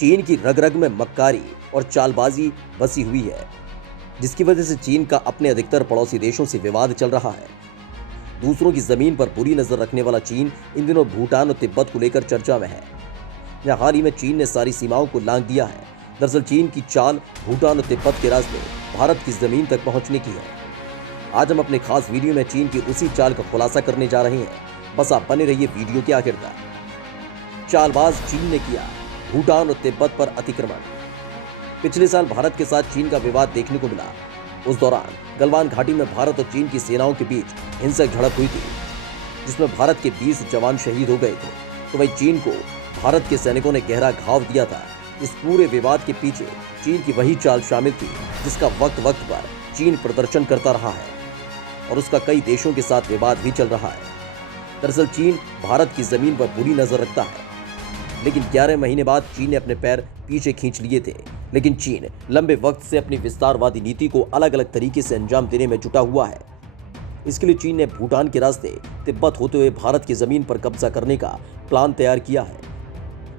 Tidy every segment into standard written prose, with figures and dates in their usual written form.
चीन की रग रग में मक्कारी और चालबाजी बसी हुई है, जिसकी वजह से चीन का अपने अधिकतर पड़ोसी देशों से विवाद चल रहा है। दूसरों की जमीन पर बुरी नजर रखने वाला चीन इन दिनों भूटान और तिब्बत को लेकर चर्चा में है। यहाँ हाल ही में चीन ने सारी सीमाओं को लांघ दिया है। दरअसल चीन की चाल भूटान और तिब्बत के रास्ते भारत की जमीन तक पहुंचने की है। आज हम अपने खास वीडियो में चीन की उसी चाल का खुलासा करने जा रहे हैं। बस आप बने रहिए वीडियो के आखिर तक। चालबाज चीन ने किया भूटान और तिब्बत पर अतिक्रमण। पिछले साल भारत के साथ चीन का विवाद देखने को मिला। उस दौरान गलवान घाटी में भारत और चीन की सेनाओं के बीच हिंसक झड़प हुई थी, जिसमें भारत के 20 जवान शहीद हो गए थे। तो वहीं चीन को भारत के सैनिकों ने गहरा घाव दिया था। इस पूरे विवाद के पीछे चीन की वही चाल शामिल थी, जिसका वक्त वक्त पर चीन प्रदर्शन करता रहा है और उसका कई देशों के साथ विवाद भी चल रहा है। दरअसल चीन भारत की जमीन पर बुरी नजर रखता है, लेकिन 11 महीने बाद चीन ने अपने पैर पीछे खींच लिए थे। लेकिन चीन लंबे वक्त से अपनी विस्तारवादी नीति को अलग अलग तरीके से अंजाम देने में जुटा हुआ है। इसके लिए चीन ने भूटान के रास्ते तिब्बत होते हुए भारत की जमीन पर कब्जा करने का प्लान तैयार किया है,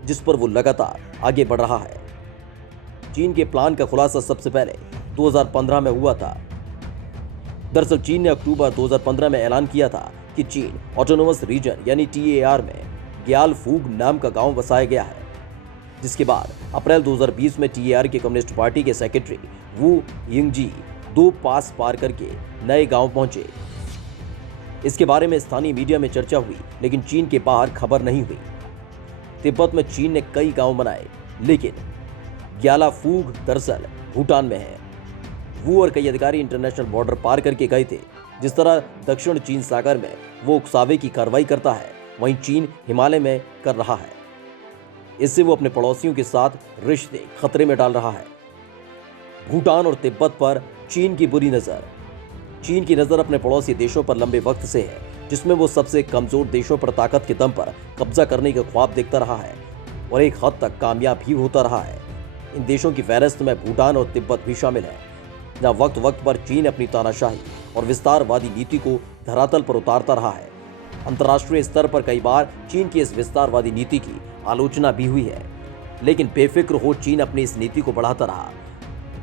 जिस पर वो लगातार आगे बढ़ रहा है। चीन के प्लान का खुलासा सबसे पहले 2015 में हुआ था। दरअसल चीन ने अक्टूबर 2015 में ऐलान किया था कि चीन ऑटोनोमस रीजन यानी TAR में ग्यालफूग नाम का गांव बसाया गया है, जिसके बाद अप्रैल 2020 में TAR के कम्युनिस्ट पार्टी के सेक्रेटरी वू यिंगजी 2 पास पार करके नए गांव पहुंचे। इसके बारे में स्थानीय मीडिया में चर्चा हुई, लेकिन चीन के बाहर खबर नहीं हुई। तिब्बत में चीन ने कई गांव बनाए, लेकिन ग्यालाफूग दरअसल भूटान में है। वू और कई अधिकारी इंटरनेशनल बॉर्डर पार करके गए थे। जिस तरह दक्षिण चीन सागर में वो उकसावे की कार्रवाई करता है, वहीं चीन हिमालय में कर रहा है। इससे वो अपने पड़ोसियों के साथ रिश्ते खतरे में डाल रहा है। भूटान और तिब्बत पर चीन की बुरी नजर। चीन की नजर अपने पड़ोसी देशों पर लंबे वक्त से है, जिसमें वो सबसे कमजोर देशों पर ताकत के दम पर कब्जा करने का ख्वाब देखता रहा है और एक हद तक कामयाब भी होता रहा है। इन देशों की फहरिस्त में भूटान और तिब्बत भी शामिल है, जहां वक्त वक्त पर चीन अपनी तानाशाही और विस्तारवादी नीति को धरातल पर उतारता रहा है। अंतर्राष्ट्रीय स्तर पर कई बार चीन की इस विस्तारवादी नीति की आलोचना भी हुई है, लेकिन बेफिक्र हो चीन अपनी इस नीति को बढ़ाता रहा।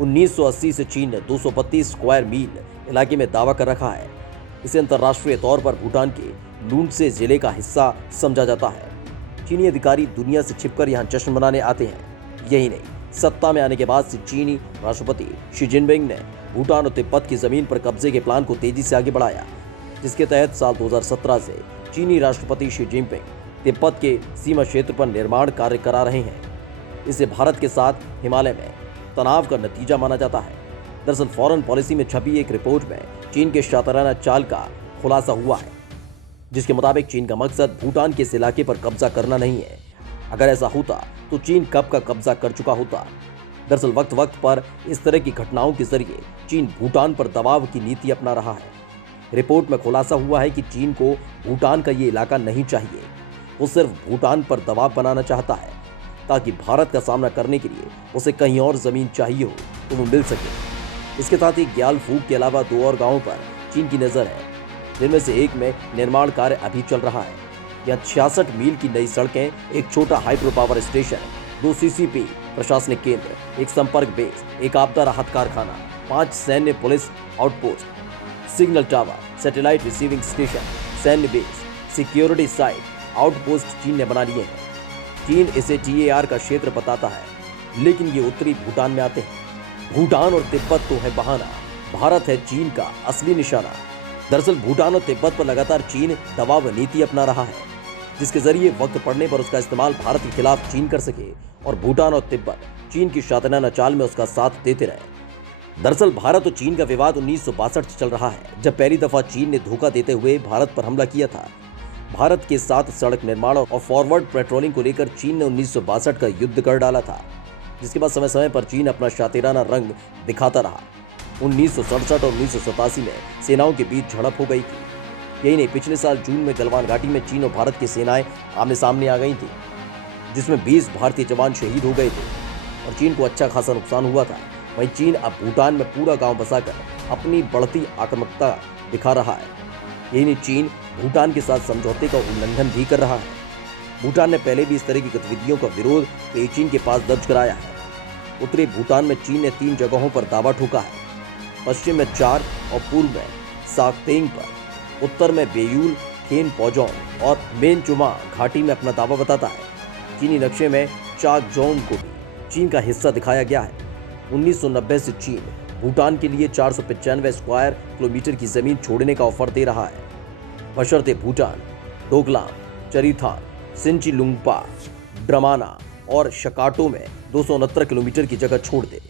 1980 से चीन ने 232 स्क्वायर मील इलाके में दावा कर रखा है। इसे अंतर्राष्ट्रीय तौर पर भूटान के लुनसे जिले का हिस्सा समझा जाता है। चीनी अधिकारी दुनिया से छिपकर यहाँ जश्न मनाने आते हैं। यही नहीं, सत्ता में आने के बाद से चीनी राष्ट्रपति शी जिनपिंग ने भूटान और तिब्बत की जमीन पर कब्जे के प्लान को तेजी से आगे बढ़ाया, जिसके तहत साल 2017 से चीनी राष्ट्रपति शी जिनपिंग तिब्बत के सीमा क्षेत्र पर निर्माण कार्य करा रहे हैं। इसे भारत के साथ हिमालय में तनाव का नतीजा माना जाता है। दरअसल फॉरेन पॉलिसी में छपी एक रिपोर्ट में चीन के शातिराना चाल का खुलासा हुआ है, जिसके मुताबिक चीन का मकसद भूटान के इस इलाके पर कब्जा करना नहीं है। अगर ऐसा होता तो चीन कब का कब्जा कर चुका होता। दरअसल वक्त वक्त पर इस तरह की घटनाओं के जरिए चीन भूटान पर दबाव की नीति अपना रहा है। रिपोर्ट में खुलासा हुआ है कि चीन को भूटान का ये इलाका नहीं चाहिए। वो सिर्फ भूटान पर दबाव बनाना चाहता है, ताकि भारत का सामना करने के लिए उसे कहीं और जमीन चाहिए हो तो वो मिल सके। इसके साथ ही ग्यालफूग के अलावा 2 और गांवों पर चीन की नजर है, जिनमें से एक में निर्माण कार्य अभी चल रहा है। यहाँ 66 मील की नई सड़कें, एक छोटा हाइड्रो पावर स्टेशन, 2 CCP प्रशासनिक केंद्र, एक संपर्क बेस, एक आपदा राहत कारखाना, 5 सैन्य police outpost, signal tower, satellite receiving station, सैन्य बेस, सिक्योरिटी साइट आउटपोस्ट चीन ने बना लिए हैं। चीन इसे TAR का क्षेत्र बताता है, लेकिन ये उत्तरी भूटान में आते हैं। भूटान और तिब्बत तो है बहाना, भारत है चीन का असली निशाना। दरअसल भूटान और तिब्बत पर लगातार चीन दबाव नीति अपना रहा है, जिसके जरिए वक्त पड़ने पर उसका इस्तेमाल भारत के खिलाफ चीन कर सके और भूटान और तिब्बत चीन की शातिराना चाल में उसका साथ देते रहे। दरअसल भारत और चीन का विवाद 1962 से चल रहा है, जब पहली दफा चीन ने धोखा देते हुए भारत पर हमला किया था। भारत के साथ सड़क निर्माण और फॉरवर्ड पेट्रोलिंग को लेकर चीन ने 1962 का युद्ध कर डाला था, जिसके बाद समय समय पर चीन अपना शातिराना रंग दिखाता रहा। 1967 और 1987 में सेनाओं के बीच झड़प हो गई थी। यही नहीं, पिछले साल जून में गलवान घाटी में चीन और भारत की सेनाएं आमने सामने आ गई थी, जिसमें 20 भारतीय जवान शहीद हो गए थे और चीन को अच्छा खासा नुकसान हुआ था। वहीं चीन अब भूटान में पूरा गांव बसाकर अपनी बढ़ती आक्रामकता दिखा रहा है। यही नहीं, चीन भूटान के साथ समझौते का उल्लंघन भी कर रहा है। भूटान ने पहले भी इस तरह की गतिविधियों का विरोध पेइचिंग के पास दर्ज कराया है। उत्तरी भूटान में चीन ने 3 जगहों पर दावा ठोका है, पश्चिम में 4 और पूर्व में साकतेंग पर। उत्तर में बेयूल, खेन पोजोंग और मेनचुमा घाटी में अपना दावा बताता है। चीनी नक्शे में चाकजोंग को भी चीन का हिस्सा दिखाया गया है। 1990 से चीन भूटान के लिए 495 स्क्वायर किलोमीटर की जमीन छोड़ने का ऑफर दे रहा है, बशर्ते भूटान डोकलाम, चरीथान, सिंची लुंगपा, ड्रमाना और शकाटो में 269 किलोमीटर की जगह छोड़ दे।